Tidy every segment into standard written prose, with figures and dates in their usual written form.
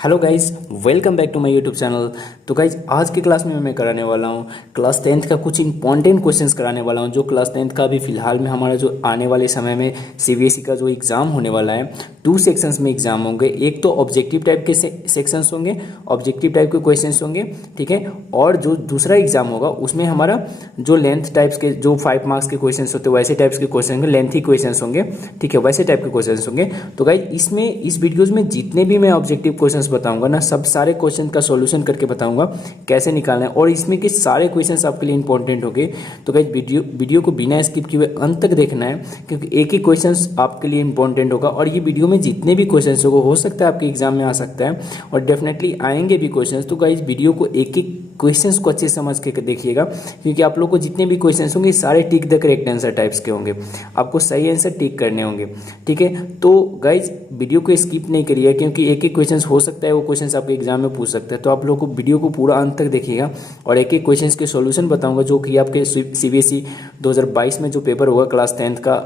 Hello guys, welcome back to my YouTube channel. तो guys आज की क्लास में मैं कराने वाला हूँ क्लास 10th का कुछ इंपॉर्टेंट क्वेश्चंस कराने वाला हूँ। जो क्लास 10th का अभी फिलहाल में हमारा जो आने वाले समय में सीबीएसई का जो एग्ज़ाम होने वाला है, 2 सेक्शंस में एग्जाम होंगे। एक तो ऑब्जेक्टिव टाइप के सेक्शंस होंगे, ऑब्जेक्टिव टाइप के क्वेश्चंस होंगे, ठीक है। और जो दूसरा एग्जाम होगा उसमें हमारा जो लेंथ टाइप्स के जो 5 मार्क्स के क्वेश्चन होते हैं वैसे टाइप्स के क्वेश्चन होंगे, लेंथी क्वेश्चन होंगे, ठीक है, वैसे टाइप के क्वेश्चन होंगे। तो गाइज इसमें इस वीडियोज़ में जितने भी मैं ऑब्जेक्टिव क्वेश्चंस बताऊंगा ना, सब सारे क्वेश्चन का सॉल्यूशन करके बताऊंगा कैसे निकालना है, और इसमें के सारे क्वेश्चंस आपके लिए इंपॉर्टेंट होंगे। तो गाइस वीडियो को बिना स्किप किए हुए अंत तक देखना है, क्योंकि एक ही क्वेश्चंस आपके लिए इंपॉर्टेंट होगा। और ये वीडियो में जितने भी क्वेश्चंस होगा हो सकता है आपके एग्जाम में आ सकता है, और डेफिनेटली आएंगे भी क्वेश्चंस। तो गाइस वीडियो को एक एक क्वेश्चंस को अच्छे समझ के देखिएगा, क्योंकि आप लोग को जितने भी क्वेश्चंस होंगे सारे tick the correct answer types के होंगे, आपको सही आंसर टिक करने होंगे, ठीक है। तो गाइज वीडियो को स्किप नहीं करिए, क्योंकि एक एक क्वेश्चंस हो सकता है वो क्वेश्चंस आपके एग्जाम में पूछ सकते हैं। तो आप लोग को वीडियो को पूरा अंत तक देखिएगा, और एक एक क्वेश्चंस के सॉल्यूशन बताऊंगा, जो कि आपके सीबीएसई 2022 में जो पेपर होगा क्लास 10th का,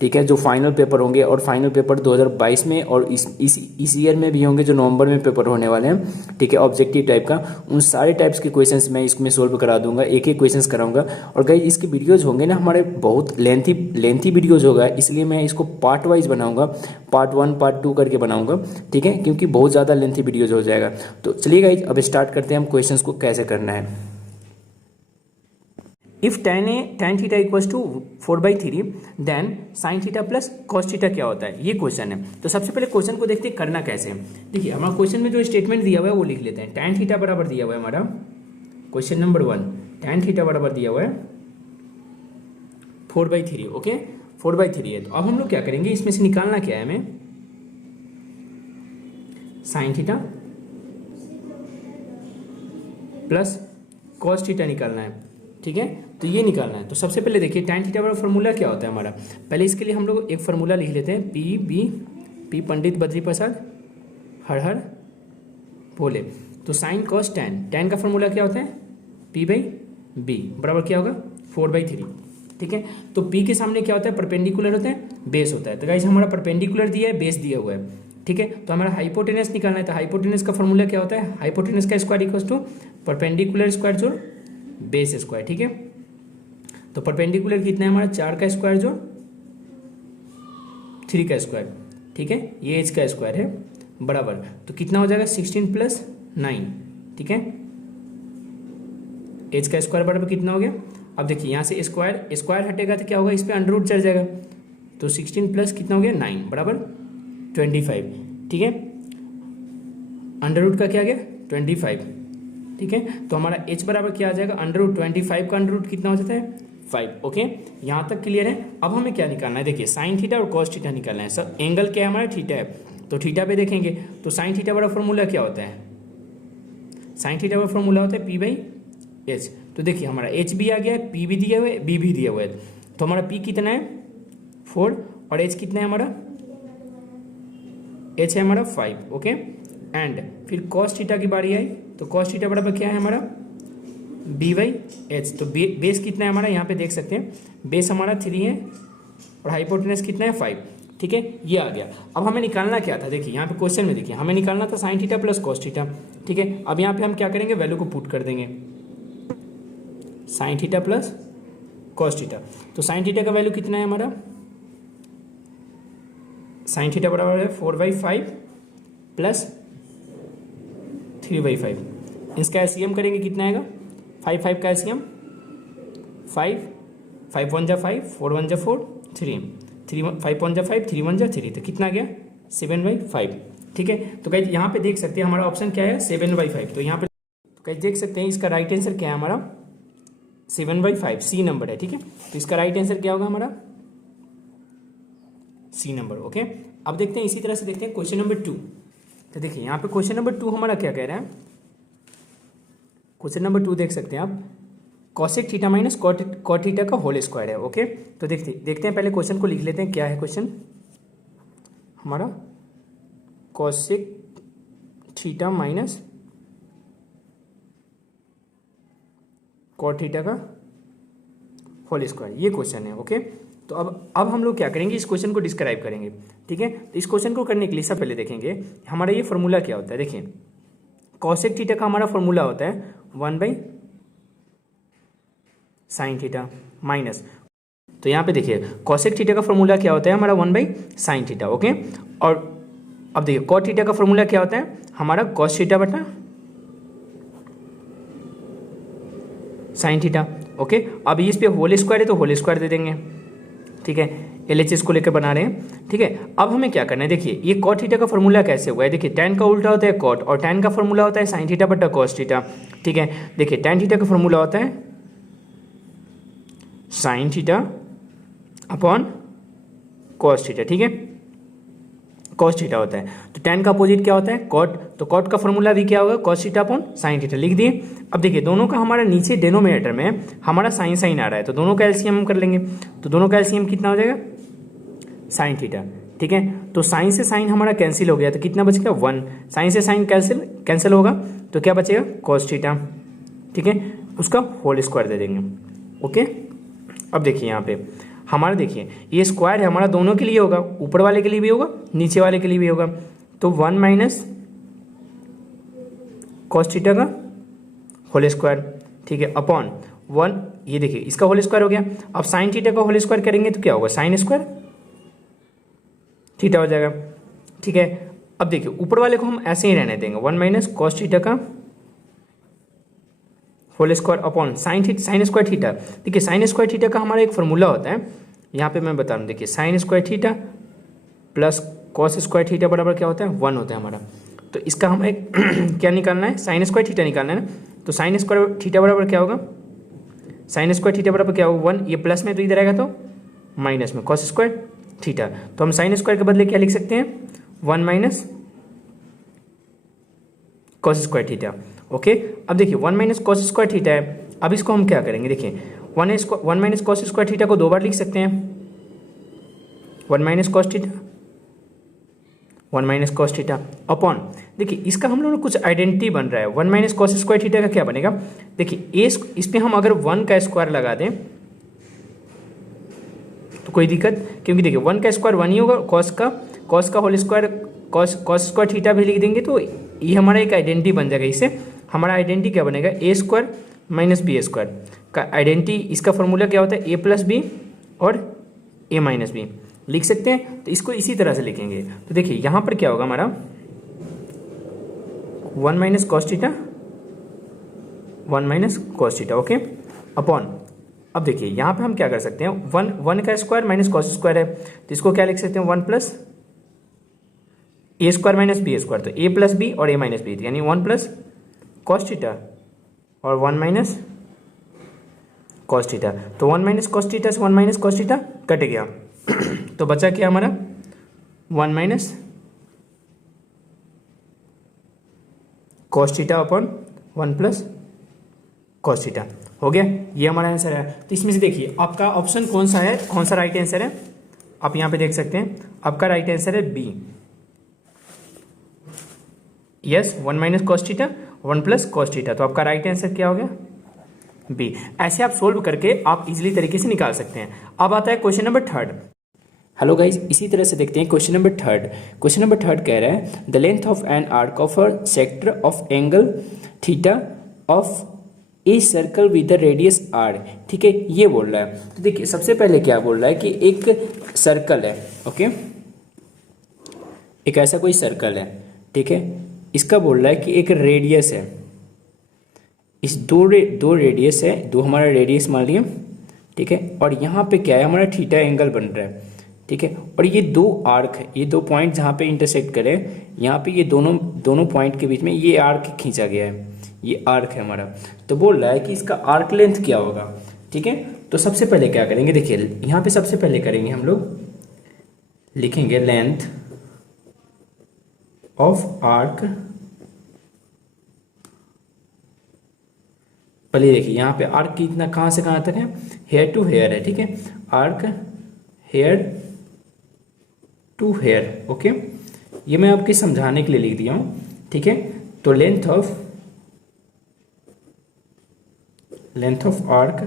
ठीक है, जो फाइनल पेपर होंगे, और फाइनल पेपर 2022 में और इस ईयर में भी होंगे, जो नवंबर में पेपर होने वाले हैं, ठीक है, ऑब्जेक्टिव टाइप का। उन सारे टाइप्स के क्वेश्चंस मैं इसमें सोल्व करा दूंगा, एक एक क्वेश्चंस कराऊंगा। और गाइस इसके वीडियोज होंगे ना हमारे बहुत लेंथी वीडियोज होगा, इसलिए मैं इसको पार्ट वाइज बनाऊंगा, पार्ट 1 पार्ट 2 करके बनाऊंगा, ठीक है, क्योंकि बहुत ज़्यादा लेंथी वीडियोज हो जाएगा। तो चलिए गाइस अब स्टार्ट करते हैं हम क्वेश्चंस को कैसे करना है। If tan theta equals to 4/3 then sine theta plus cos theta क्या होता है, ये क्वेश्चन है। तो सबसे पहले क्वेश्चन को देखते हैं करना कैसे है। देखिए हमारा क्वेश्चन में जो स्टेटमेंट दिया हुआ है वो लिख लेते हैं। tan थीटा बराबर दिया हुआ है हमारा क्वेश्चन नंबर 1, tan थीटा बराबर दिया हुआ है 4/3, ओके, 4/3 है। तो अब हम लोग क्या करेंगे, इसमें से निकालना क्या है हमें, sign theta plus cos theta निकालना है, ठीक है। तो ये निकालना है। तो सबसे पहले देखिए tan थीटा वाला फॉर्मूला क्या होता है हमारा। पहले इसके लिए हम लोग एक फार्मूला लिख लेते हैं, पी पंडित बद्री प्रसाद हर हर भोले। तो साइन कॉस tan का फॉर्मूला क्या होता है, P/B बराबर क्या होगा 4/3, ठीक है। तो P के सामने क्या होता है, परपेंडिकुलर होता है, बेस होता है। तो गाइस हमारा परपेंडिकुलर दिया है, बेस दिया हुआ है, ठीक है। तो हमारा हाइपोटेनस निकालना है। तो हाइपोटेनस का फॉर्मूला क्या होता है, हाइपोटेनस का square equals to perpendicular square जोड़ बेस स्क्वायर, ठीक है। तो परपेंडिकुलर कितना है हमारा, 4 का स्क्वायर जोड़ 3 का स्क्वायर, ठीक है, ये एच का स्क्वायर है, बराबर। तो कितना हो जाएगा 16 + 9, ठीक है। एच का स्क्वायर बराबर कितना हो गया। अब देखिए यहाँ से स्क्वायर हटेगा तो क्या होगा, इस पर अंडर रूट चढ़ जाएगा। तो 16 प्लस कितना हो गया 9 बराबर 25, ठीक है। अंडर रूट का क्या आ गया 25, ठीक है। तो हमारा h बराबर क्या आ जाएगा, अंडर रूट 25 का अंडर रूट कितना हो जाता है 5, ओके। यहाँ तक क्लियर है। अब हमें क्या निकालना है, देखिए साइन थीटा और कॉस थीटा निकालना है। सर एंगल क्या है हमारा, थीटा है, तो थीटा पे देखेंगे। तो साइन थीटा वाला फॉर्मूला क्या होता है, साइन थीटा वाला फॉर्मूला होता है P/H। तो देखिए हमारा h भी आ गया है, P भी दिया हुआ है, B भी दिया हुआ है। तो हमारा P कितना है 4 और h कितना है हमारा, h है हमारा 5, ओके। एंड फिर कॉस थीटा की बारी आई, तो कॉस थीटा बराबर क्या है हमारा B/H। तो बेस कितना है हमारा, यहाँ पे देख सकते हैं बेस हमारा 3 है, और हाइपोटेनस कितना है 5, ठीक है, ये आ गया। अब हमें निकालना क्या था, देखिए यहाँ पे क्वेश्चन में देखिए हमें निकालना था sign theta plus cos theta, ठीक है। अब यहाँ पे हम क्या करेंगे, वैल्यू को पुट कर देंगे, sign theta plus cos theta. तो साइन थीटा का वैल्यू कितना है हमारा, साइन थीटा बराबर है 4/5 प्लस 3/5। इसका एलसीएम करेंगे कितना आएगा, 5 का एलसीएम 5 1 जा 5 4 1 जा 4 3 5 1 जा 5 3 1 जा 3, तो कितना आ गया 7/5, ठीक है। तो गाइस यहाँ पे देख सकते हैं हमारा ऑप्शन क्या है 7/5। तो यहाँ पे गाइस देख सकते हैं इसका राइट आंसर क्या है हमारा 7/5, सी नंबर है, ठीक है। तो इसका राइट आंसर क्या होगा हमारा सी नंबर, ओके। अब देखते हैं इसी तरह से देखते हैं क्वेश्चन नंबर 2। तो देखिए यहाँ पे क्वेश्चन नंबर 2 हमारा क्या कह रहा है, क्वेश्चन नंबर 2 देख सकते हैं आप, cosec theta minus cot theta का होल स्क्वायर है, ओके। तो देखते हैं पहले क्वेश्चन को लिख लेते हैं। क्या है क्वेश्चन हमारा, cosec theta minus cot theta का होल स्क्वायर, ये क्वेश्चन है, ओके। तो अब हम लोग क्या करेंगे, इस क्वेश्चन को डिस्क्राइब करेंगे, ठीक है। तो इस क्वेश्चन को करने के लिए सब पहले देखेंगे हमारा ये फॉर्मूला क्या होता है। देखिए कॉसेक थीटा का हमारा फॉर्मूला होता है 1/sin थीटा माइनस, तो यहाँ पे देखिए कॉसेक थीटा का फॉर्मूला क्या होता है हमारा 1/sin थीटा। ओके, और अब देखिए कॉट थीटा का फॉर्मूला क्या होता है हमारा cos थीटा बटा sin थीटा। ओके, अब इस पे होल स्क्वायर है तो होल स्क्वायर दे देंगे, ठीक है, LHS को लेकर बना रहे हैं, ठीक है। अब हमें क्या करना है, देखिए ये cot थीटा का फॉर्मूला कैसे हुआ है, देखिए tan का उल्टा होता है cot और tan का फॉर्मूला होता है sin थीटा बटा cos थीटा, ठीक है। देखिए tan थीटा का फॉर्मूला होता है sin theta upon cos theta, ठीक है, cos थीटा होता है। तो tan का अपोजिट क्या होता है cot, तो cot का फॉर्मूला भी क्या होगा cos theta upon sin theta, लिख दिए। अब देखिए दोनों का हमारा नीचे डिनोमिनेटर में हमारा साइन साइन आ रहा है, तो दोनों का एलसीएम हम कर लेंगे, तो दोनों का एलसीएम कितना हो जाएगा sin थीटा, ठीक है। तो साइन से साइन हमारा कैंसिल हो गया, तो कितना बचेगा 1, साइन से साइन कैंसिल होगा तो क्या बचेगा cos थीटा, ठीक है, उसका होल स्क्वायर दे देंगे। ओके, अब देखिए यहाँ पे हमारा देखिए ये स्क्वायर है हमारा दोनों के लिए होगा, ऊपर वाले के लिए भी होगा नीचे वाले के लिए भी होगा, तो 1 माइनस cos थीटा का होल स्क्वायर, ठीक है, अपॉन 1, ये देखिए इसका होल स्क्वायर हो गया। अब sin थीटा का होल स्क्वायर करेंगे तो क्या होगा sin स्क्वायर थीटा हो जाएगा, ठीक है। अब देखिए ऊपर वाले को हम ऐसे ही रहने देंगे 1 माइनस cos थीटा का whole square upon sine square theta. देखिए साइन स्क्वायर थीटा का हमारा एक फॉर्मूला होता है, यहाँ पे मैं बता रहा हूँ, देखिए sine square theta plus cos square theta बराबर क्या होता है 1 होता है हमारा। तो इसका हम एक क्या निकालना है साइन स्क्वायर थीटा निकालना है ना, तो साइन स्क्वायर थीटा बराबर क्या होगा, साइन स्क्वायर थीटा बराबर क्या होगा 1, ये प्लस में तो इधर आएगा तो माइनस में कॉस स्क्वायर थीटा, तो हम साइन स्क्वायर के बदले क्या लिख सकते हैं 1 minus cos square theta. Okay, अब देखिए 1 माइनस कॉस स्क्वायर थीटा है, अब इसको हम क्या करेंगे, देखिए 1 माइनस कॉस स्क्वायर थीटा को 2 बार लिख सकते हैं, 1 minus cos theta 1 minus cos theta upon, देखिए इसका हम लोगों को कुछ आइडेंटिटी बन रहा है, 1 माइनस कॉस स्क्वायर थीटा का क्या बनेगा, देखिए इस पे हम अगर 1 का स्क्वायर लगा दें तो कोई दिक्कत, क्योंकि देखिए 1 का स्क्वायर 1 ही होगा, कॉस का whole square cos square theta भी लिख देंगे, तो ये हमारा एक आइडेंटिटी बन जाएगा। इससे हमारा आइडेंटिटी क्या बनेगा ए स्क्वायर माइनस बी स्क्वायर का आइडेंटिटी, इसका फॉर्मूला क्या होता है ए प्लस बी और ए माइनस बी लिख सकते हैं, तो इसको इसी तरह से लिखेंगे। तो देखिए यहाँ पर क्या होगा हमारा 1 minus cos theta 1 minus cos theta, okay, upon, अब देखिए यहाँ पे हम क्या कर सकते हैं 1 का स्क्वायर माइनस कॉस स्क्वायर है, तो इसको क्या लिख सकते हैं 1 प्लस ए स्क्वायर माइनस बी स्क्वायर, तो ए प्लस बी और ए माइनस बी, यानी 1 प्लस कॉस थीटा और 1 माइनस कॉस थीटा, तो 1 माइनस कॉस थीटा से 1 माइनस कॉस थीटा कट गया तो बचा क्या हमारा 1 minus cos theta upon 1 plus cos theta हो गया, ये हमारा आंसर है। तो इसमें से देखिए आपका ऑप्शन कौन सा है, कौन सा राइट आंसर है, आप यहाँ पे देख सकते हैं आपका राइट आंसर है B, yes 1 minus cos theta 1 plus cos theta, तो आपका राइट आंसर क्या हो गया बी। ऐसे आप सोल्व करके आप इजीली तरीके से निकाल सकते हैं। अब आता है क्वेश्चन नंबर 3। हेलो गाइज, इसी तरह से देखते हैं क्वेश्चन नंबर 3। क्वेश्चन नंबर 3 कह रहा है the length of an arc of a sector of angle theta of a circle with the radius R, ठीक है, ये बोल रहा है। तो देखिए सबसे पहले क्या बोल रहा है कि एक सर्कल है, ओके, एक ऐसा कोई सर्कल है, ठीक है, इसका बोल रहा है कि एक रेडियस है, इस दो रेडियस है, दो हमारा रेडियस मान लिया, ठीक है, और यहाँ पे क्या है हमारा थीटा एंगल बन रहा है, ठीक है, और ये दो आर्क है, ये दो पॉइंट जहाँ पे इंटरसेक्ट करे, यहाँ पे ये दोनों पॉइंट के बीच में ये आर्क खींचा गया है, ये आर्क है हमारा। तो बोल रहा है कि इसका आर्क लेंथ क्या होगा, ठीक है। तो सबसे पहले क्या करेंगे, देखिए यहाँ पे सबसे पहले करेंगे हम लोग लिखेंगे लेंथ ऑफ आर्क, पहले देखिए यहाँ पे आर्क कितना कहाँ से कहाँ तक है, हेयर टू हेयर है, ठीक है, arc here to here, okay, ये मैं आपके समझाने के लिए लिख दिया हूँ, ठीक है। तो लेंथ ऑफ आर्क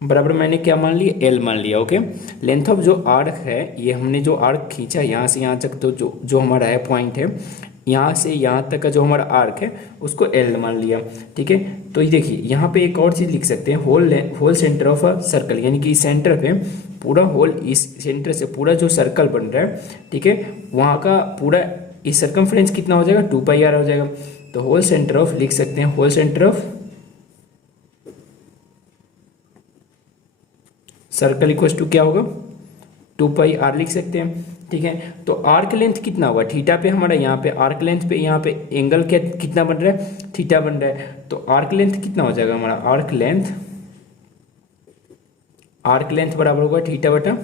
बराबर मैंने क्या मान लिया एल मान लिया, ओके। लेंथ ऑफ जो आर्क है, ये हमने जो आर्क खींचा यहाँ से यहाँ तक, तो जो हमारा है पॉइंट है, यहाँ से यहाँ तक का जो हमारा आर्क है उसको एल मान लिया, ठीक है। तो ये देखिए यहाँ पे एक और चीज़ लिख सकते हैं, whole centre of a circle, यानी कि सेंटर पे पूरा होल, इस सेंटर से पूरा जो सर्कल बन रहा है, ठीक है, वहाँ का पूरा इस सर्कमफ्रेंस कितना हो जाएगा, 2πr हो जाएगा। तो होल सेंटर ऑफ लिख सकते हैं, whole centre of circle equal to क्या होगा, 2πr लिख सकते हैं, ठीक है। तो आर्क लेंथ कितना होगा, थीटा पे हमारा यहाँ पे आर्क लेंथ पे यहाँ पे एंगल क्या कितना बन रहा है, थीटा बन रहा है। तो आर्क लेंथ कितना हो जाएगा हमारा, आर्क लेंथ बराबर होगा थीटा बटा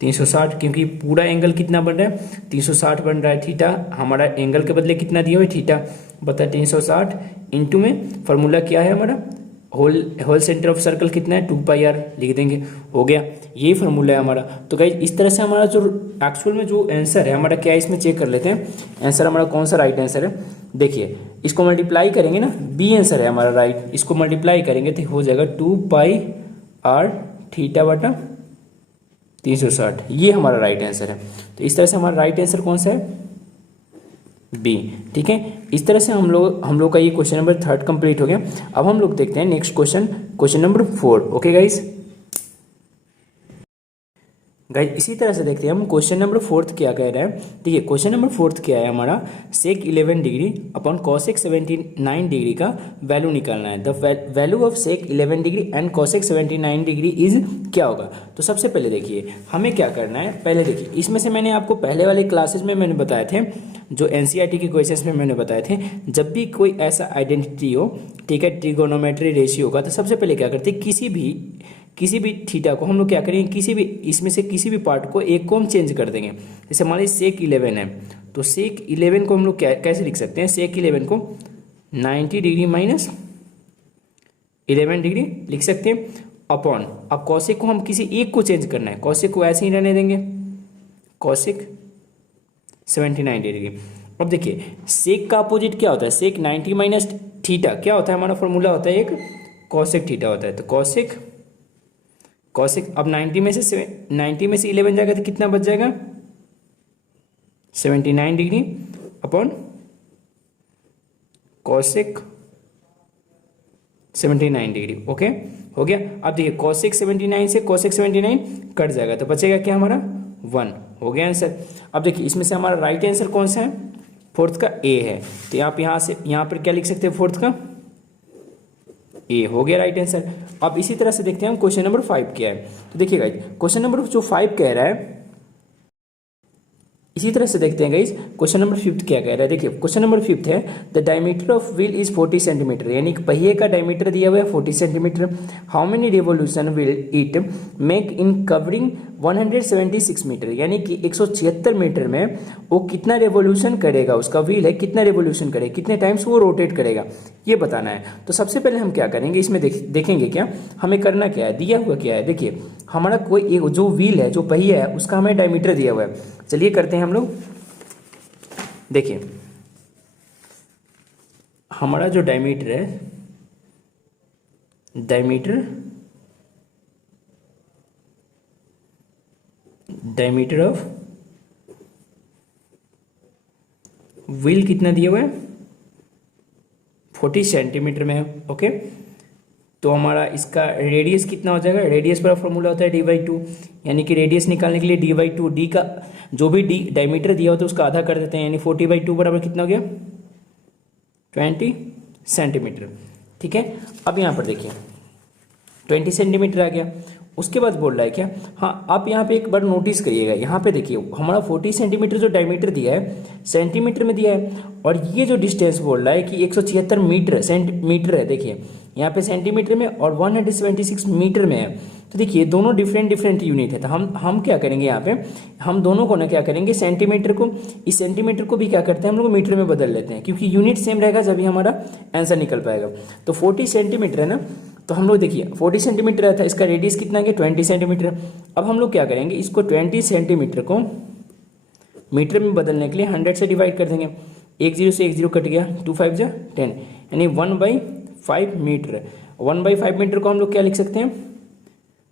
360, क्योंकि पूरा एंगल कितना बन रहा है, 360 बन रहा है। थीटा हमारा एंगल के बदले कितना दिया हुआ है, थीटा बता 360, इंटू में फॉर्मूला क्या है हमारा, होल सेंटर ऑफ सर्कल कितना है, 2πr लिख देंगे, हो गया, ये फॉर्मूला है हमारा। तो गाइस इस तरह से हमारा जो एक्चुअल में जो आंसर है हमारा क्या है, इसमें चेक कर लेते हैं आंसर हमारा कौन सा राइट आंसर है। देखिए इसको मल्टीप्लाई करेंगे ना, बी आंसर है हमारा राइट, इसको मल्टीप्लाई करेंगे तो हो जाएगा 2πr थीटा बटा 360, ये हमारा राइट आंसर है। तो इस तरह से हमारा राइट आंसर कौन सा है, बी, ठीक है। इस तरह से हम लोग का ये क्वेश्चन नंबर 3 कंप्लीट हो गया। अब हम लोग देखते हैं next question number 4। Okay guys, इसी तरह से देखते हैं हम क्वेश्चन नंबर 4 क्या कह रहा है। देखिए क्वेश्चन नंबर 4 क्या है हमारा, sec 11 degree upon cosec 79 degree का वैल्यू निकालना है। The value of sec 11 degree and cosec 79 degree is क्या होगा। तो सबसे पहले देखिए हमें क्या करना है, पहले देखिए इसमें से मैंने आपको पहले वाले क्लासेस में मैंने बताए थे, जो एनसीईआरटी के क्वेश्चंस में मैंने बताए थे, जब भी कोई ऐसा आइडेंटिटी हो, ठीक है, ट्रिगोनोमेट्री रेशियो का, तो सबसे पहले क्या करते हैं, किसी भी थीटा को हम लोग क्या करेंगे, किसी भी इसमें से किसी भी पार्ट को एक को हम चेंज कर देंगे। जैसे मान लीजिए सेक 11 है, तो सेक 11 को हम लोग कैसे लिख सकते हैं, सेक 11 को 90 डिग्री माइनस 11 डिग्री लिख सकते हैं, अपॉन, अब कॉसेक को हम किसी एक को चेंज करना है, कॉसेक को ऐसे ही रहने देंगे, कॉसेक 79 डिग्री। अब देखिए सेक का अपोजिट क्या होता है, सेक 90 माइनस थीटा क्या होता है, हमारा फॉर्मूला होता है एक कॉसेक थीटा होता है। तो कॉसेक अब 90 में से 11 जाएगा तो कितना बच जाएगा, 79 degree upon cosec 79 degree. Okay, हो गया। अब देखिए कॉसेक 79 से कॉसेक 79 कट जाएगा तो बचेगा क्या हमारा 1, हो गया आंसर। अब देखिए इसमें से हमारा राइट आंसर कौन सा है, 4th का ए है, तो आप यहाँ पर क्या लिख सकते हैं, 4th का ए, हो गया राइट आंसर। अब इसी तरह से देखते हैं हम क्वेश्चन नंबर 5 क्या है। तो देखिए गाइस क्वेश्चन नंबर जो 5 कह रहा है, इसी तरह से देखते हैं गाइस क्वेश्चन नंबर 5 क्या कह रहा है। देखिए क्वेश्चन नंबर 5 है, the diameter of wheel is 40 centimetre, यानी कि पहिए का डायमीटर दिया हुआ है 40 centimetre. How many revolution will it make in covering 176 metre, यानी कि 176 मीटर में वो कितना रेवोल्यूशन करेगा, उसका व्हील है कितना रेवोल्यूशन करेगा, कितने टाइम्स वो रोटेट करेगा, ये बताना है। तो सबसे पहले हम क्या करेंगे, इसमें देखेंगे क्या हमें करना क्या है, दिया हुआ क्या है। देखिए हमारा कोई एक जो व्हील है, जो पहिया है, उसका हमें डायमीटर दिया हुआ है। चलिए करते हैं हम लोग। देखिए हमारा जो डायमीटर है, डायमीटर ऑफ व्हील कितना दिया हुआ है, 40 सेंटीमीटर में है। ओके, तो हमारा इसका रेडियस कितना हो जाएगा, रेडियस पर फॉर्मूला होता है d/2, यानी कि रेडियस निकालने के लिए d/2, डी का जो भी डी डायमीटर दिया होता है उसका आधा कर देते हैं, यानी 40/2 बराबर कितना हो गया, 20 सेंटीमीटर। ठीक है, अब यहाँ पर देखिए 20 सेंटीमीटर आ गया। उसके बाद बोल रहा है क्या, हाँ आप यहाँ पे एक बार नोटिस करिएगा, यहाँ पे देखिए हमारा 40 सेंटीमीटर जो डायमीटर दिया है सेंटीमीटर में दिया है, और ये जो डिस्टेंस बोल रहा है कि 176 मीटर सेंटीमीटर है, देखिए यहाँ पे सेंटीमीटर में और 176 मीटर में है। तो देखिए दोनों डिफरेंट यूनिट है। तो हम क्या करेंगे, यहाँ पे हम दोनों को ना क्या करेंगे, सेंटीमीटर को, इस सेंटीमीटर को भी क्या करते हैं हम लोग मीटर में बदल लेते हैं, क्योंकि यूनिट सेम रहेगा जब भी हमारा आंसर निकल पाएगा। तो 40 सेंटीमीटर है ना, तो हम लोग देखिए 40 सेंटीमीटर रहता है, इसका रेडियस कितना है 20 सेंटीमीटर। अब हम लोग क्या करेंगे, इसको 20 सेंटीमीटर को मीटर में बदलने के लिए 100 से डिवाइड कर देंगे, 1 0 से 1 0 कट गया, 2 5 जा 10, यानी 1/5 मीटर। 1/5 मीटर को हम लोग क्या लिख सकते हैं,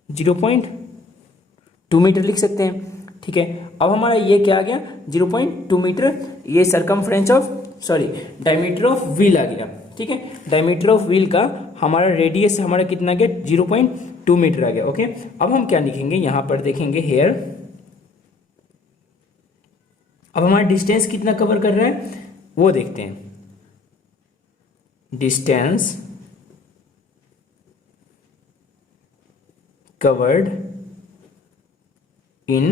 0.2 मीटर लिख सकते हैं। ठीक है। अब हमारा ये क्या आ गया 0.2 मीटर, ये circumference of diameter of wheel आ गया। ठीक है, डायमीटर ऑफ व्हील का हमारा रेडियस हमारा कितना आ गया 0.2 मीटर आ गया। ओके, अब हम क्या लिखेंगे यहाँ पर देखेंगे हेयर, अब हमारा डिस्टेंस कितना कवर कर रहा है वो देखते हैं। डिस्टेंस कवर्ड इन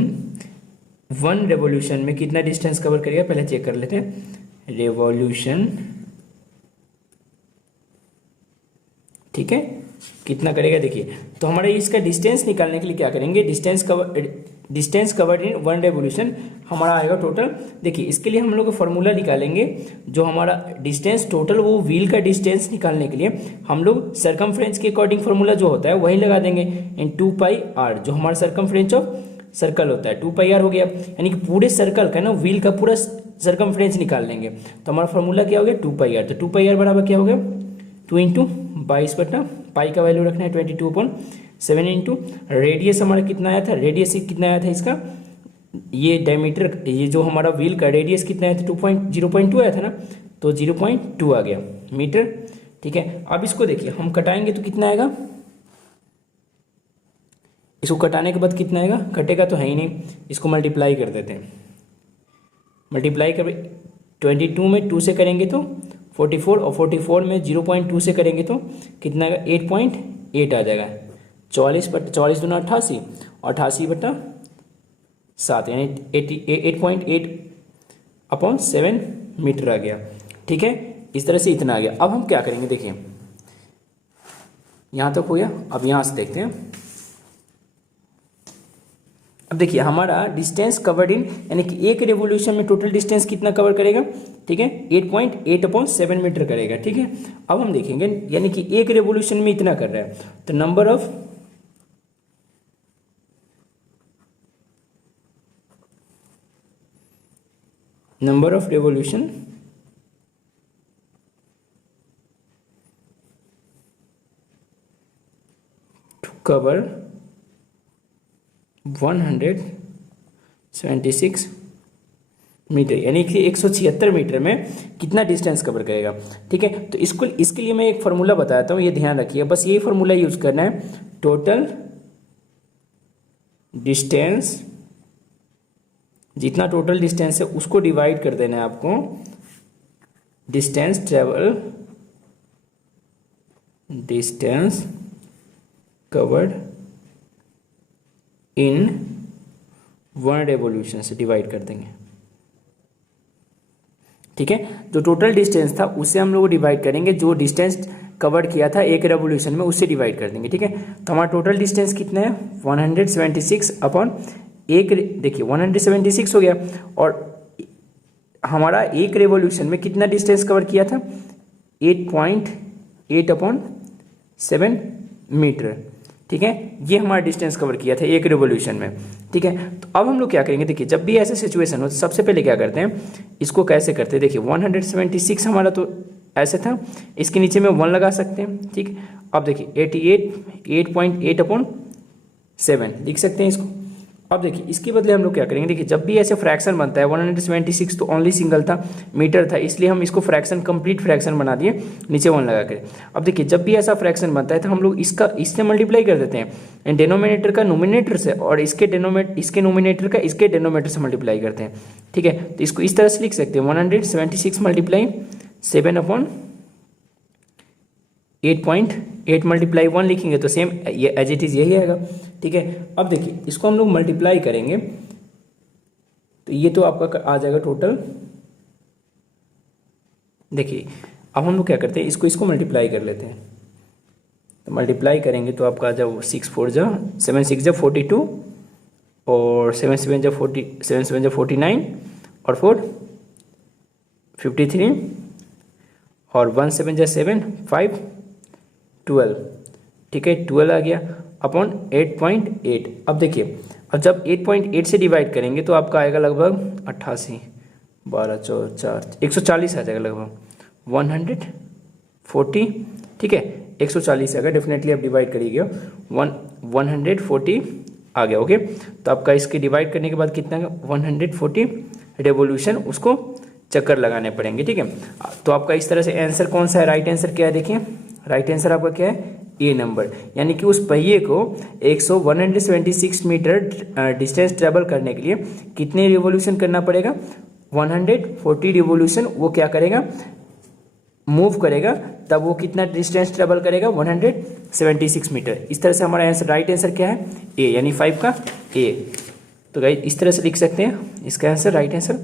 1 रेवोल्यूशन में कितना डिस्टेंस कवर करेगा पहले चेक कर लेते हैं। रेवोल्यूशन, ठीक है, कितना करेगा देखिए। तो हमारे इसका डिस्टेंस निकालने के लिए क्या करेंगे, डिस्टेंस कवर्ड इन 1 रेवोल्यूशन हमारा आएगा टोटल। देखिए इसके लिए हम लोग फार्मूला निकालेंगे, जो हमारा डिस्टेंस टोटल वो व्हील का डिस्टेंस निकालने के लिए हम लोग सरकमफ्रेंस के अकॉर्डिंग फार्मूला जो होता है वही लगा देंगे इन 2πr, जो हमारा सरकमफ्रेंस ऑफ सर्कल होता है 2πr हो गया, यानी कि पूरे सर्कल का ना व्हील का पूरा सरकमफ्रेंस निकाल लेंगे। तो हमारा फार्मूला क्या हो गया 2πr, तो 2πr बराबर क्या हो गया 2 इंटू 22 पाई का वैल्यू रखना है 22/7 इंटू रेडियस हमारा कितना आया था, रेडियस कितना आया था इसका, ये डायमीटर, ये जो हमारा व्हील का रेडियस कितना आया था 0.2 आया था ना, तो 0.2 आ गया मीटर। ठीक है, अब इसको देखिए हम कटाएंगे तो कितना आएगा, इसको कटाने के बाद कितना आएगा, कटेगा तो है ही नहीं, इसको मल्टीप्लाई कर देते हैं। मल्टीप्लाई कर 22 में 2 से करेंगे तो 44, और 44 में 0.2 से करेंगे तो कितना आएगा 8.8 आ जाएगा। 44 दूना 88 और 88/7 यानी 8.8/7 मीटर आ गया। ठीक है, इस तरह से इतना आ गया। अब हम क्या करेंगे देखिए, यहाँ तक हो गया। अब यहाँ से देखते हैं, अब देखिए हमारा डिस्टेंस कवर्ड इन, यानी कि एक रेवोल्यूशन में टोटल डिस्टेंस कितना कवर करेगा, ठीक है 8.8/7 मीटर करेगा। ठीक है, अब हम देखेंगे यानी कि एक रेवोल्यूशन में इतना कर रहा है, तो number of revolution to cover 176 metre, यानी कि 176 मीटर में कितना डिस्टेंस कवर करेगा। ठीक है, तो इसके लिए मैं एक फार्मूला बताता हूँ, ये ध्यान रखिए, बस ये फार्मूला यूज करना है। टोटल डिस्टेंस, जितना टोटल डिस्टेंस है उसको डिवाइड कर देना है आपको distance travel, distance covered in 1 revolution से डिवाइड कर देंगे। ठीक है, जो टोटल डिस्टेंस था उससे हम लोग डिवाइड करेंगे, जो डिस्टेंस कवर किया था एक रेवोल्यूशन में उससे डिवाइड कर देंगे। ठीक है, तो हमारा टोटल डिस्टेंस कितना है 176/1, देखिए 176 हो गया, और हमारा एक रेवोल्यूशन में कितना डिस्टेंस कवर किया था 8.8/7 मीटर। ठीक है, ये हमारा डिस्टेंस कवर किया था एक रिवोल्यूशन में। ठीक है, तो अब हम लोग क्या करेंगे देखिए, जब भी ऐसा सिचुएशन हो तो सबसे पहले क्या करते हैं, इसको कैसे करते हैं देखिए 176 हमारा तो ऐसे था, इसके नीचे में 1 लगा सकते हैं। ठीक, अब देखिए 8.8/7 लिख सकते हैं इसको। अब देखिए इसके बदले हम लोग क्या करेंगे, देखिए जब भी ऐसे फ्रैक्शन बनता है 176 तो ओनली सिंगल था, मीटर था, इसलिए हम इसको फ्रैक्शन कंप्लीट फ्रैक्शन बना दिए नीचे 1 लगा कर। अब देखिए जब भी ऐसा फ्रैक्शन बनता है तो हम लोग इससे मल्टीप्लाई कर देते हैं, डेनोमिनेटर का नोमिनेटर से, और इसके नोमिनेटर का इसके डेनोमिनेटर से मल्टीप्लाई करते हैं। ठीक है, तो इसको इस तरह से लिख सकते हैं 176 मल्टीप्लाई 7/8.8 मल्टीप्लाई 1 लिखेंगे तो सेम ये एज इट इज यही आएगा। ठीक है, अब देखिए इसको हम लोग मल्टीप्लाई करेंगे तो ये तो आपका आ जाएगा टोटल। देखिए अब हम लोग क्या करते हैं, इसको मल्टीप्लाई कर लेते हैं, तो मल्टीप्लाई करेंगे तो आपका आ जाओ 7 6 42 और 7 7 49 और 4 53 और 1 7 7 5 12। ठीक है, 12 आ गया अपॉन 8.8। अब देखिए अब जब 8.8 से डिवाइड करेंगे तो आपका आएगा लगभग 88 12 4 140 आ जाएगा लगभग 140। ठीक है, 140 आएगा डेफिनेटली, आप डिवाइड करिएगा 140 आ गया। ओके, तो आपका इसके डिवाइड करने के बाद कितना 140 रेवोल्यूशन उसको चक्कर लगाने पड़ेंगे। ठीक है, तो आपका इस तरह से आंसर कौन सा है, राइट आंसर क्या है, देखिए राइट आंसर आपका क्या है, ए नंबर। यानी कि उस पहिए को 176 मीटर डिस्टेंस ट्रेवल करने के लिए कितने रिवोल्यूशन करना पड़ेगा, 140 रिवोल्यूशन वो क्या करेगा, मूव करेगा, तब वो कितना डिस्टेंस ट्रेवल करेगा, 176 मीटर। इस तरह से हमारा आंसर राइट आंसर क्या है, ए, यानी 5 का ए। तो गाइस इस तरह से लिख सकते हैं इसका आंसर, राइट आंसर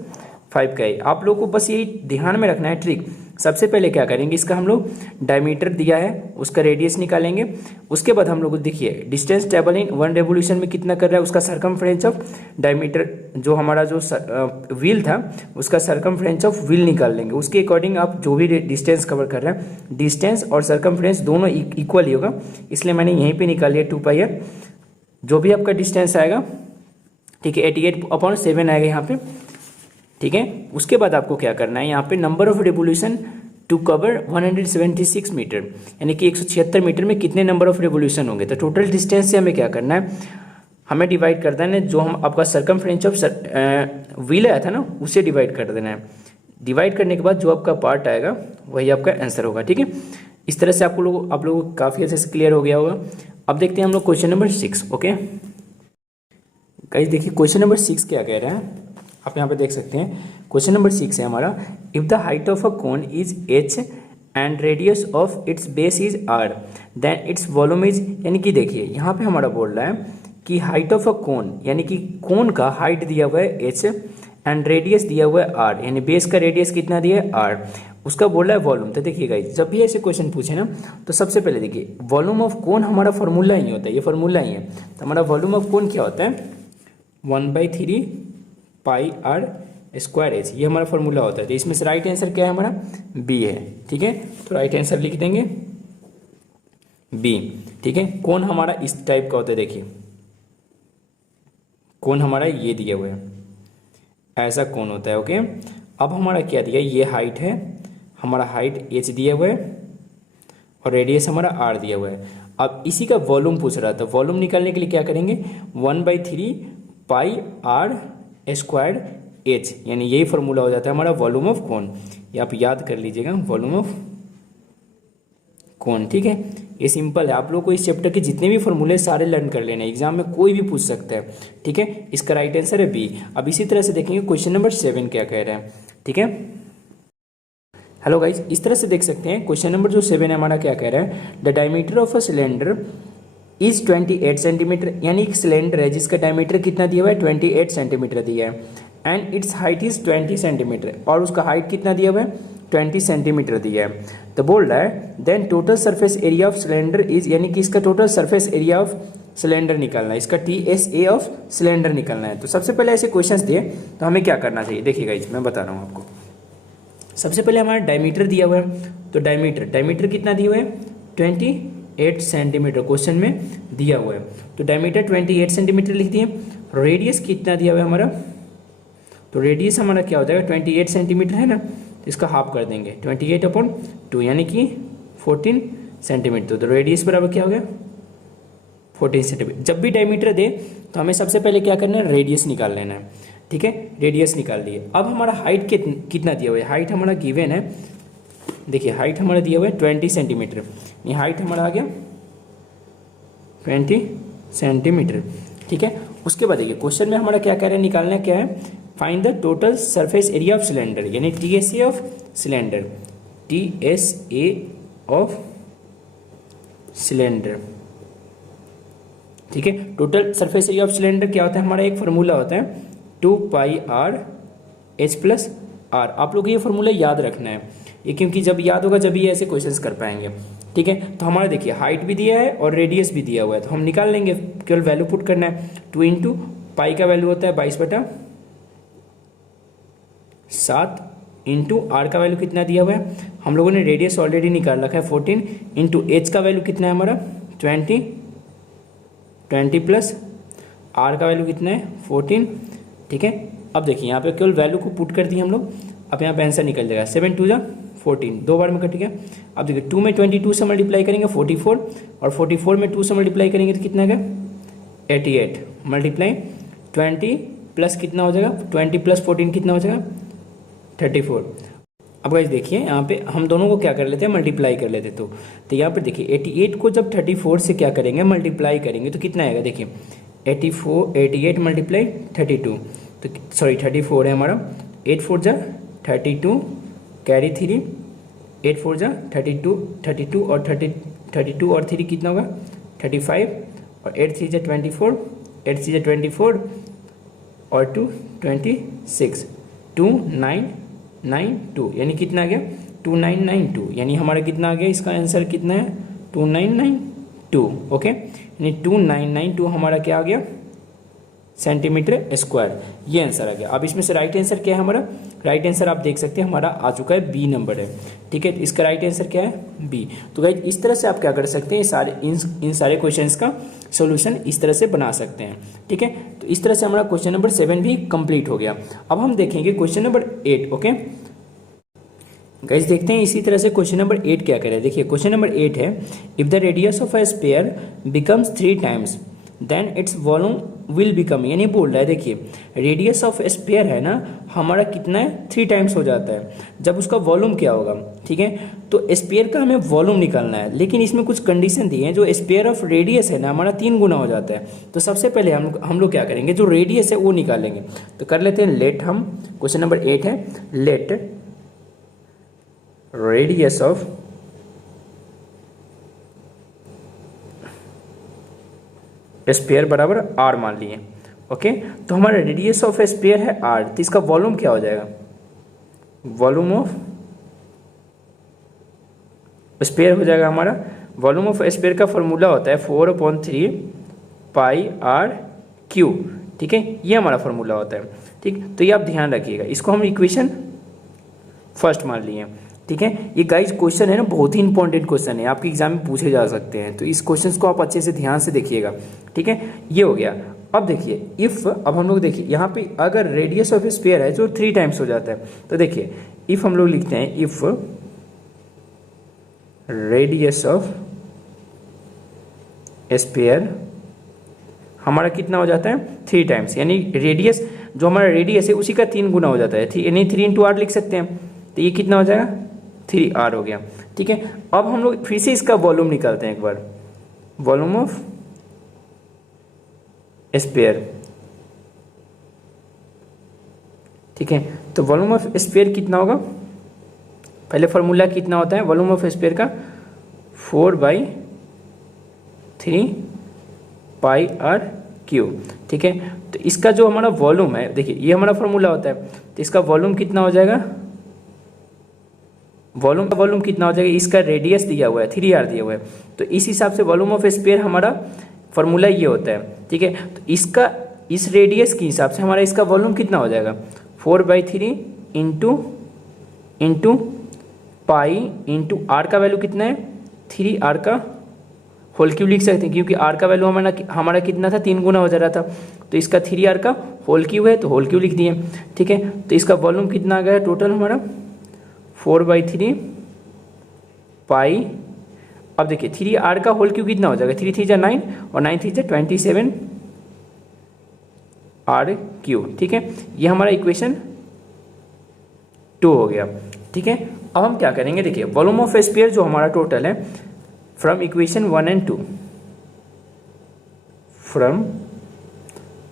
5 का ए। आप लोगों को बस यही ध्यान में रखना है ट्रिक। सबसे पहले क्या करेंगे, इसका हम लोग डायमीटर दिया है उसका रेडियस निकालेंगे। उसके बाद हम लोग देखिए डिस्टेंस ट्रेवल इन 1 रेवोल्यूशन में कितना कर रहा है, उसका सरकमफ्रेंस ऑफ डायमीटर, जो हमारा जो व्हील था उसका सरकमफ्रेंस ऑफ व्हील निकाल लेंगे। उसके अकॉर्डिंग आप जो भी डिस्टेंस कवर कर रहे हैं, डिस्टेंस और सरकमफ्रेंस दोनों इक्वल ही होगा, इसलिए मैंने यहीं पर निकाल लिया 2πr। जो भी आपका डिस्टेंस आएगा, ठीक है, 88/7 आएगा यहाँ पे। ठीक है, उसके बाद आपको क्या करना है, यहाँ पे number of revolution to cover 176 metre, यानी कि 176 मीटर में कितने नंबर ऑफ रेवोल्यूशन होंगे। तो टोटल डिस्टेंस से हमें क्या करना है, हमें डिवाइड कर देना है, जो हम आपका सरकमफ्रेंस ऑफ व्हील आया था ना उसे डिवाइड कर देना है। डिवाइड करने के बाद जो आपका पार्ट आएगा वही आपका आंसर होगा। ठीक है, इस तरह से आप लोगों को काफ़ी अच्छे से क्लियर हो गया होगा। अब देखते हैं हम लोग क्वेश्चन नंबर 6। ओके गाइस, देखिए क्वेश्चन नंबर 6 क्या कह रहा है, आप यहाँ पे देख सकते हैं। क्वेश्चन नंबर 6 है हमारा, if the height of a cone is h and radius of its base is r then its volume is, यानी कि देखिए यहाँ पे हमारा बोल रहा है कि हाइट ऑफ अ कोन, यानी कि कोन का हाइट दिया हुआ है h एंड रेडियस दिया हुआ है r, यानी बेस का रेडियस कितना दिया है r, उसका बोल रहा है वॉल्यूम। तो देखिए गाइस, जब भी ऐसे क्वेश्चन पूछे ना तो सबसे पहले देखिए वॉल्यूम ऑफ कोन हमारा फॉर्मूला ही होता है, ये फॉर्मूला ही है। तो हमारा वॉल्यूम ऑफ कोन क्या होता है, 1/3 पाई r स्क्वायर एच, ये हमारा फॉर्मूला होता है। तो इसमें से राइट आंसर क्या है हमारा, बी है। ठीक है, तो राइट आंसर लिख देंगे बी। ठीक है, कोण हमारा इस टाइप का होता है, देखिए कोण हमारा ये दिया हुआ है, ऐसा कोण होता है। ओके, अब हमारा क्या दिया, ये हाइट है, हमारा हाइट एच दिया हुआ है और रेडियस हमारा आर दिया हुआ है। अब इसी का वॉल्यूम पूछ रहा था, वॉल्यूम निकालने के लिए क्या करेंगे, 1/3 पाई r स्क्वायर्ड एच, यानी यही फॉर्मूला हो जाता है हमारा वॉल्यूम ऑफ कोन। ये आप याद कर लीजिएगा, वॉल्यूम ऑफ कोन। ठीक है, ये सिंपल है, आप लोग को इस चैप्टर के जितने भी फॉर्मूले सारे लर्न कर लेना है, एग्जाम में कोई भी पूछ सकता है। ठीक है, इसका राइट आंसर है बी। अब इसी तरह से देखेंगे क्वेश्चन नंबर 7 क्या कह रहा है। ठीक है, हेलो गाइज, इस तरह से देख सकते हैं क्वेश्चन नंबर जो 7 है हमारा क्या कह रहा है, the diameter of a cylinder is 28 centimetre, यानी एक सिलेंडर है जिसका डायमीटर कितना दिया हुआ है, 28 सेंटीमीटर दिया है, and it's height is 20 centimetre, और उसका हाइट कितना दिया हुआ है, 20 सेंटीमीटर दिया है। तो बोल रहा है then total surface area of cylinder is, यानी कि इसका total surface area of cylinder निकालना है, इसका TSA ऑफ सिलेंडर निकालना है। तो सबसे पहले ऐसे क्वेश्चंस दिए तो हमें क्या करना चाहिए, देखिए गाइस मैं बता रहा हूँ आपको। सबसे पहले हमारा डायमीटर दिया हुआ है, तो डायमीटर कितना दिया हुआ है, 28 सेंटीमीटर क्वेश्चन में दिया हुआ है। तो डायमीटर 28 सेंटीमीटर लिख दिए। रेडियस कितना दिया हुआ है हमारा, तो रेडियस हमारा क्या हो जाएगा, 28 सेंटीमीटर है ना, तो इसका हाफ कर देंगे, 28/2 यानी कि 14 सेंटीमीटर। तो रेडियस बराबर क्या हो गया, 14 सेंटीमीटर। जब भी डायमीटर दे तो हमें सबसे पहले क्या करना है, रेडियस निकाल लेना है। ठीक है, रेडियस निकाल लिए। अब हमारा हाइट कितना दिया हुआ है, हाइट हमारा गिवन है, देखिए हाइट हमारा दिया हुआ है 20 सेंटीमीटर, ये हाइट हमारा आ गया 20 सेंटीमीटर। ठीक है, उसके बाद देखिए क्वेश्चन में हमारा क्या कह रहे हैं, निकालना क्या है, find the total surface area of cylinder, यानी TSA of cylinder, TSA of cylinder. ठीक है, total surface area of cylinder क्या होता है, हमारा एक फार्मूला होता है 2πr h+r। आप लोग को ये फार्मूला याद रखना है, ये क्योंकि जब याद होगा जब ये ऐसे क्वेश्चंस कर पाएंगे। ठीक है, तो हमारा देखिए हाइट भी दिया है और रेडियस भी दिया हुआ है, तो हम निकाल लेंगे, केवल वैल्यू पुट करना है। 2 × पाई का वैल्यू होता है 22/7 इंटू आर का वैल्यू कितना दिया हुआ है, हम लोगों ने रेडियस ऑलरेडी निकाल रखा है 14, इंटू एच का वैल्यू कितना है हमारा 20 प्लस आर का वैल्यू कितना है 14। ठीक है, अब देखिए यहाँ पे केवल वैल्यू को पुट कर दिए हम लोग, अब यहाँ पे आंसर निकल जाएगा 7 × 2 = 14, 2 बार में कट गया। अब देखिए 2 में 22 से मल्टीप्लाई करेंगे 44, और 44 में 2 से मल्टीप्लाई करेंगे तो कितना गया 88। मल्टीप्लाई 20 प्लस कितना हो जाएगा, 20 प्लस 14 कितना हो जाएगा 34। अब गाइस देखिए यहाँ पे हम दोनों को क्या कर लेते हैं, मल्टीप्लाई कर लेते। तो यहाँ पर देखिए 88 को जब 34 से क्या करेंगे, मल्टीप्लाई करेंगे तो कितना आएगा, देखिए 88 मल्टीप्लाई 32, तो सॉरी 34 है हमारा, 8 4 जा 32 कैरी 3, 8 4 जा 32 और 32 और 3 कितना होगा 35, और 8 3 जा 24, 8 3 जा 24 और 2 26, 2992 यानी कितना आ गया 2992, यानी हमारा कितना आ गया, इसका आंसर कितना है 2992। ओके, यानी 2992 हमारा क्या आ गया सेंटीमीटर स्क्वायर, ये आंसर आ गया। अब इसमें से राइट आंसर क्या है हमारा, राइट आंसर आप देख सकते हैं हमारा आ चुका है बी नंबर है। ठीक है, इसका राइट आंसर क्या है बी। तो गाइस इस तरह से आप क्या कर सकते हैं, इन सारे क्वेश्चंस का सॉल्यूशन इस तरह से बना सकते हैं। ठीक है, तो इस तरह से हमारा क्वेश्चन नंबर 7 भी कंप्लीट हो गया। अब हम देखेंगे क्वेश्चन नंबर 8। ओके गाइस, देखते हैं इसी तरह से क्वेश्चन नंबर 8 क्या करें। देखिए क्वेश्चन नंबर 8 है, if the radius of a sphere becomes 3 times then its volume will become, यानी बोल रहा है देखिए रेडियस ऑफ स्फीयर है ना हमारा कितना है 3 टाइम्स हो जाता है जब उसका वॉल्यूम क्या होगा। ठीक है, तो स्फीयर का हमें वॉल्यूम निकालना है, लेकिन इसमें कुछ कंडीशन दी है, जो स्फीयर ऑफ रेडियस है ना हमारा 3 गुना हो जाता है। तो सबसे पहले हम लोग क्या करेंगे, जो रेडियस है वो निकालेंगे। तो कर लेते हैं लेट, हम क्वेश्चन नंबर 8 है, लेट रेडियस ऑफ स्फीयर बराबर आर मान लिए। ओके, तो हमारा रेडियस ऑफ स्फीयर है आर, तो इसका वॉल्यूम क्या हो जाएगा, वॉल्यूम ऑफ स्फीयर हो जाएगा हमारा। वॉल्यूम ऑफ स्फीयर का फॉर्मूला होता है 4/3 पाई आर क्यू। ठीक है, ये हमारा फॉर्मूला होता है। ठीक, तो ये आप ध्यान रखिएगा, इसको हम इक्वेशन फर्स्ट मान लिए। ठीक है, ये गाइस क्वेश्चन है ना बहुत ही इंपॉर्टेंट क्वेश्चन है, आपके एग्जाम में पूछे जा सकते हैं, तो इस क्वेश्चन को आप अच्छे से ध्यान से देखिएगा। ठीक है, ये हो गया। अब देखिए इफ, अब हम लोग देखिए यहाँ पे अगर रेडियस ऑफ स्फीयर है जो 3 टाइम्स हो जाता है, तो देखिए इफ हम लोग लिखते हैं इफ रेडियस ऑफ स्फीयर हमारा कितना हो जाता है 3 टाइम्स, यानी रेडियस जो हमारा रेडियस है उसी का 3 गुना हो जाता है, यानी 3 × r लिख सकते हैं। तो ये कितना हो जाएगा 3r हो गया। ठीक है, अब हम लोग फिर से इसका वॉल्यूम निकालते हैं एक बार, वॉल्यूम ऑफ स्फीयर। ठीक है, तो वॉल्यूम ऑफ स्फीयर कितना होगा, पहले फॉर्मूला कितना होता है वॉल्यूम ऑफ स्फीयर का 4/3 पाई आर क्यू। ठीक है, तो इसका जो हमारा वॉल्यूम है देखिए ये हमारा फॉर्मूला होता है, तो इसका वॉल्यूम कितना हो जाएगा, वॉल्यूम कितना हो जाएगा, इसका रेडियस दिया हुआ है 3r दिया हुआ है, तो इस हिसाब से वॉल्यूम ऑफ स्फीयर हमारा फॉर्मूला ये होता है। ठीक है, तो इसका इस रेडियस के हिसाब से हमारा इसका वॉल्यूम कितना हो जाएगा 4/3 इंटू पाई इंटू आर का वैल्यू कितना है 3r का होल क्यूब लिख सकते हैं, क्योंकि r का वैल्यू हमारा कितना था 3 गुना हो जा रहा था, तो इसका 3r का होल क्यूब है तो होल क्यूब लिख दिए। ठीक है, तो इसका वॉल्यूम कितना आ गया टोटल हमारा 4/3 पाई, अब देखिए 3r का होल क्यूब कितना हो जाएगा 3 3 जा 9 और 9 3 जा 27 r क्यूब। ठीक है, ये हमारा इक्वेशन 2 हो गया। ठीक है, अब हम क्या करेंगे देखिए वॉल्यूम ऑफ स्फीयर जो हमारा टोटल है from equation 1 and 2, from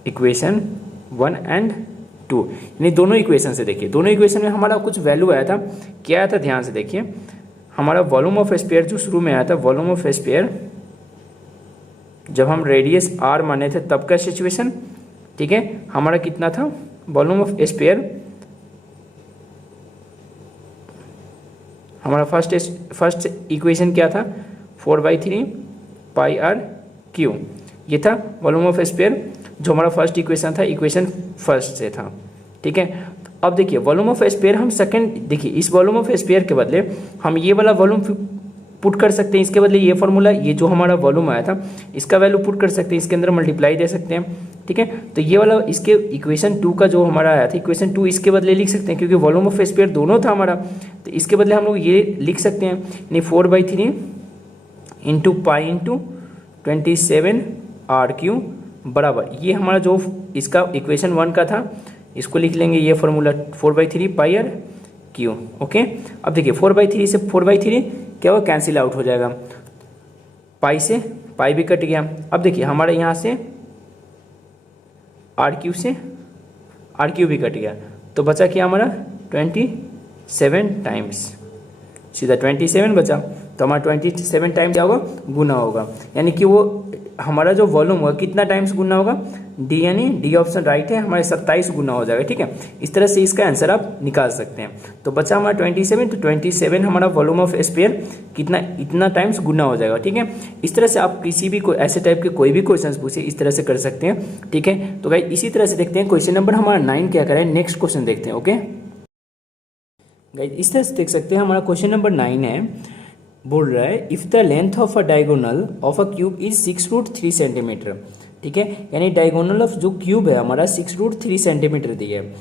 equation 1 and 2, यानी दोनों इक्वेशन से देखिए, दोनों इक्वेशन में हमारा कुछ वैल्यू आया था, क्या आया था ध्यान से देखिए, हमारा वॉल्यूम ऑफ स्फीयर जो शुरू में आया था, वॉल्यूम ऑफ स्फीयर जब हम रेडियस r माने थे तब का सिचुएशन। ठीक है, हमारा कितना था वॉल्यूम ऑफ स्फीयर, हमारा फर्स्ट इक्वेशन क्या था 4/3 पाई आर क्यू, ये था वॉल्यूम ऑफ स्फीयर जो हमारा फर्स्ट इक्वेशन था, इक्वेशन फर्स्ट से था। ठीक है, अब देखिए वॉल्यूम ऑफ स्फीयर हम सेकंड, देखिए इस वॉल्यूम ऑफ स्फीयर के बदले हम ये वाला वॉल्यूम पुट कर सकते हैं, इसके बदले ये फॉर्मूला, ये जो हमारा वॉल्यूम आया था इसका वैल्यू पुट कर सकते हैं, इसके अंदर मल्टीप्लाई दे सकते हैं। ठीक है, तो ये वाला इसके इक्वेशन 2 का जो हमारा आया था इक्वेशन 2 इसके बदले लिख सकते हैं, क्योंकि वॉल्यूम ऑफ स्फीयर दोनों था हमारा, तो इसके बदले हम लोग ये लिख सकते हैं, यानी 4/3 into pi into 27 r Q बराबर ये हमारा जो इसका इक्वेशन 1 का था, इसको लिख लेंगे ये formula 4/3 pi R cube. Okay, अब देखिए 4/3 से 4/3 क्या हुआ, कैंसिल आउट हो जाएगा, पाई से पाई भी कट गया। अब देखिए हमारे यहाँ से RQ से RQ भी कट गया, तो बचा क्या हमारा 27 टाइम्स, सीधा 27 बचा। तो हमारा 27 टाइम्स क्या होगा, गुना होगा, यानी कि वो हमारा जो वॉल्यूम होगा कितना टाइम्स गुना होगा, डी, यानी डी ऑप्शन राइट है, हमारे 27 गुना हो जाएगा। ठीक है, इस तरह से इसका आंसर आप निकाल सकते हैं। तो बचा हमारा 27, तो 27 हमारा वॉल्यूम ऑफ स्फीयर कितना, इतना टाइम्स गुना हो जाएगा। ठीक है, इस तरह से आप किसी भी ऐसे टाइप के कोई भी क्वेश्चन पूछे इस तरह से कर सकते हैं। ठीक है, तो गाइस इसी तरह से देखते हैं क्वेश्चन नंबर हमारा 9 क्या करें, नेक्स्ट क्वेश्चन देखते हैं। ओके गाइस, इस तरह से देख सकते हैं हमारा क्वेश्चन नंबर 9 है, बोल रहा है if the length of a diagonal of a cube is 6√3 centimetre. ठीक है, यानी डायगोनल ऑफ जो क्यूब है हमारा 6√3 सेंटीमीटर दिया है,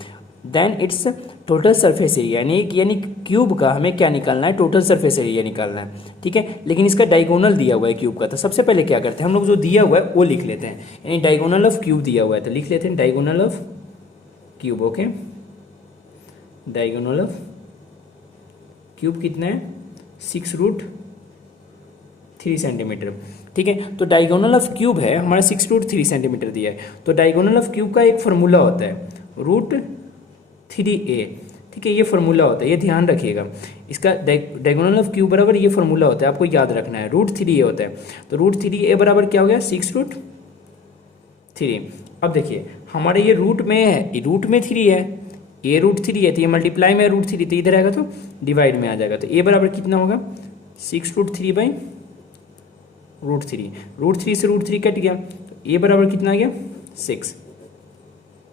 then its total surface area, यानी क्यूब का हमें क्या निकालना है, टोटल सरफेस एरिया निकालना है। ठीक है, लेकिन इसका डायगोनल दिया हुआ है क्यूब का, तो सबसे पहले क्या करते हैं हम लोग, जो दिया हुआ है वो लिख लेते हैं, यानी डायगोनल ऑफ क्यूब दिया हुआ है तो लिख लेते हैं diagonal of cube. Okay, diagonal of cube कितना है, 6√3 सेंटीमीटर। ठीक है, तो डायगोनल ऑफ क्यूब है हमारा 6√3 सेंटीमीटर दिया है, तो डायगोनल ऑफ क्यूब का एक फार्मूला होता है √3a। ठीक है, ये फार्मूला होता है, ये ध्यान रखिएगा, इसका डायगोनल ऑफ क्यूब बराबर ये फार्मूला होता है, आपको याद रखना है, √3a होता है। तो √3a बराबर क्या हो गया, 6√3। अब देखिए हमारे ये रूट में है, रूट में 3 है, ए √3 है, तो ये मल्टीप्लाई में √3, तो इधर आएगा तो डिवाइड में आ जाएगा, तो ए बराबर कितना होगा, 6√3/√3, √3 से √3 कट गया, तो ए बराबर कितना आ गया,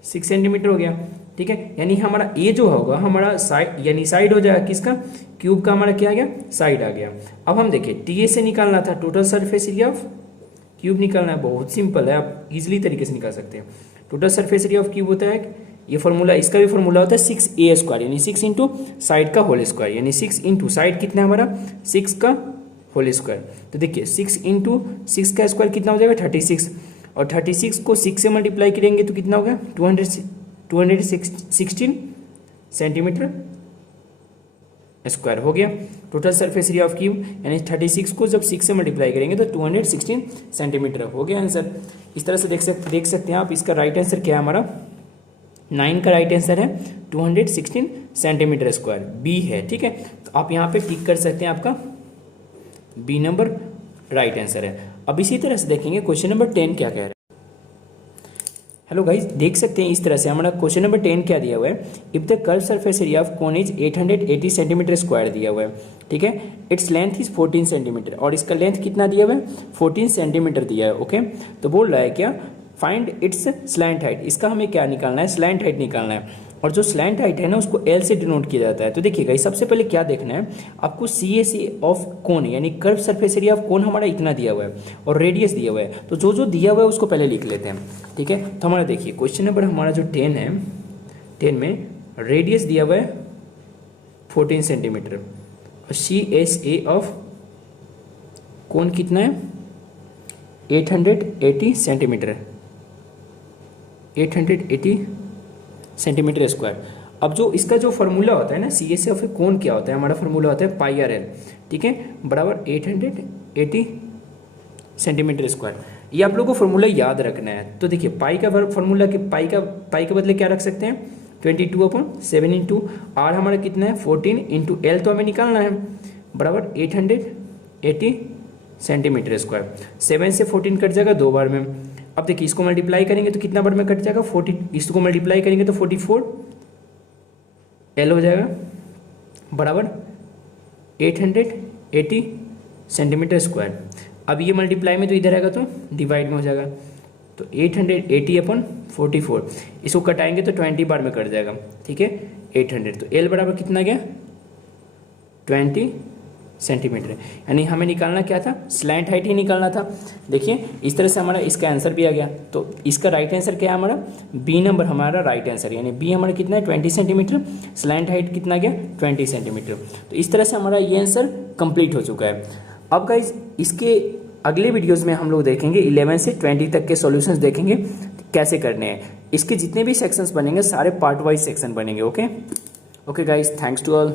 6 सेंटीमीटर हो गया। ठीक है, यानी हमारा ए जो होगा हमारा साइड, यानी साइड हो जाएगा किसका, क्यूब का, हमारा क्या आ गया, साइड आ गया। अब हम देखिए टीए से निकालना था, total surface area of cube निकालना है, बहुत सिंपल है, आप इजिली तरीके से निकाल सकते हैं। Total surface area of cube होता है, ये फॉर्मूला, इसका भी फॉर्मूला होता है 6a², यानी 6 इंटू साइड का होल स्क्वायर, यानी 6 इंटू साइड कितना है हमारा, 6 का होल स्क्वायर। तो देखिए 6 इंटू 6 का स्क्वायर कितना हो जाएगा, 36, और 36 को 6 से मल्टीप्लाई करेंगे तो कितना होगा, 216 सेंटीमीटर स्क्वायर हो गया total surface area of cube, यानी 36 को जब 6 से मल्टीप्लाई करेंगे तो 216 सेंटीमीटर हो गया आंसर। इस तरह से देख सकते हैं आप, इसका राइट आंसर क्या है हमारा, 9 का राइट आंसर है 216 सेंटीमीटर स्क्वायर, बी है। ठीक है, तो आप यहाँ पे टिक कर सकते हैं, आपका बी नंबर राइट आंसर है। अब इसी तरह से देखेंगे क्वेश्चन नंबर 10 क्या कह रहा है। हेलो गाइस, देख सकते हैं इस तरह से हमारा क्वेश्चन नंबर 10 क्या दिया हुआ है, if the curve surface area of cone is 880 centimetre square दिया हुआ है। ठीक है, इट्स लेंथ इज 14 सेंटीमीटर, और इसका लेंथ कितना दिया हुआ है, 14 सेंटीमीटर दिया है। ओके, तो बोल रहा है क्या, फाइंड इट्स स्लैंट हाइट, इसका हमें क्या निकालना है, स्लैंट हाइट निकालना है, और जो स्लैंट हाइट है ना उसको एल से डिनोट किया जाता है। तो देखिएगा सबसे पहले क्या देखना है आपको, CAC ऑफ कोन, यानी curve surface area of cone हमारा इतना दिया हुआ है और रेडियस दिया हुआ है, तो जो जो दिया हुआ है उसको पहले लिख लेते हैं। ठीक है, तो हमारा देखिए क्वेश्चन नंबर हमारा जो 10 है, 10 में रेडियस दिया हुआ है 14 सेंटीमीटर, और CSA ऑफ कोन कितना है, 880 सेंटीमीटर, 880 सेंटीमीटर स्क्वायर। अब जो इसका जो फॉर्मूला होता है ना, CSA ऑफ कोन क्या होता है, हमारा फॉर्मूला होता है पाई RL। ठीक है, बराबर 880 सेंटीमीटर स्क्वायर, ये आप लोगों को फॉर्मूला याद रखना है। तो देखिए पाई का फॉर्मूला, पाई के बदले क्या रख सकते हैं, 22/7 इंटू आर हमारा कितना है 14 इंटू एल तो हमें निकालना है, बराबर 880 सेंटीमीटर स्क्वायर। 7 से 14 कट जाएगा 2 बार में। अब देखिए इसको मल्टीप्लाई करेंगे तो कितना बार में कट जाएगा, 40, इसको मल्टीप्लाई करेंगे तो 44 एल हो जाएगा, बराबर 880 सेंटीमीटर स्क्वायर। अब ये मल्टीप्लाई में तो इधर आएगा तो डिवाइड में हो जाएगा, तो 880/44, इसको कटाएंगे तो 20 बार में कट जाएगा। ठीक है, 800, तो एल बराबर कितना गया, 20 सेंटीमीटर, यानी हमें निकालना क्या था, स्लैंट हाइट ही निकालना था। देखिए इस तरह से हमारा इसका आंसर भी आ गया। तो इसका राइट आंसर क्या है हमारा, बी नंबर हमारा राइट आंसर, यानी बी हमारा कितना है 20 सेंटीमीटर, स्लैंट हाइट कितना गया 20 सेंटीमीटर। तो इस तरह से हमारा ये आंसर कंप्लीट हो चुका है। अब गाइज इसके अगले वीडियोज़ में हम लोग देखेंगे 11 से 20 तक के सॉल्यूशंस देखेंगे कैसे करने हैं। इसके जितने भी सेक्शंस बनेंगे सारे पार्ट वाइज सेक्शन बनेंगे। Okay guys, thanks to all.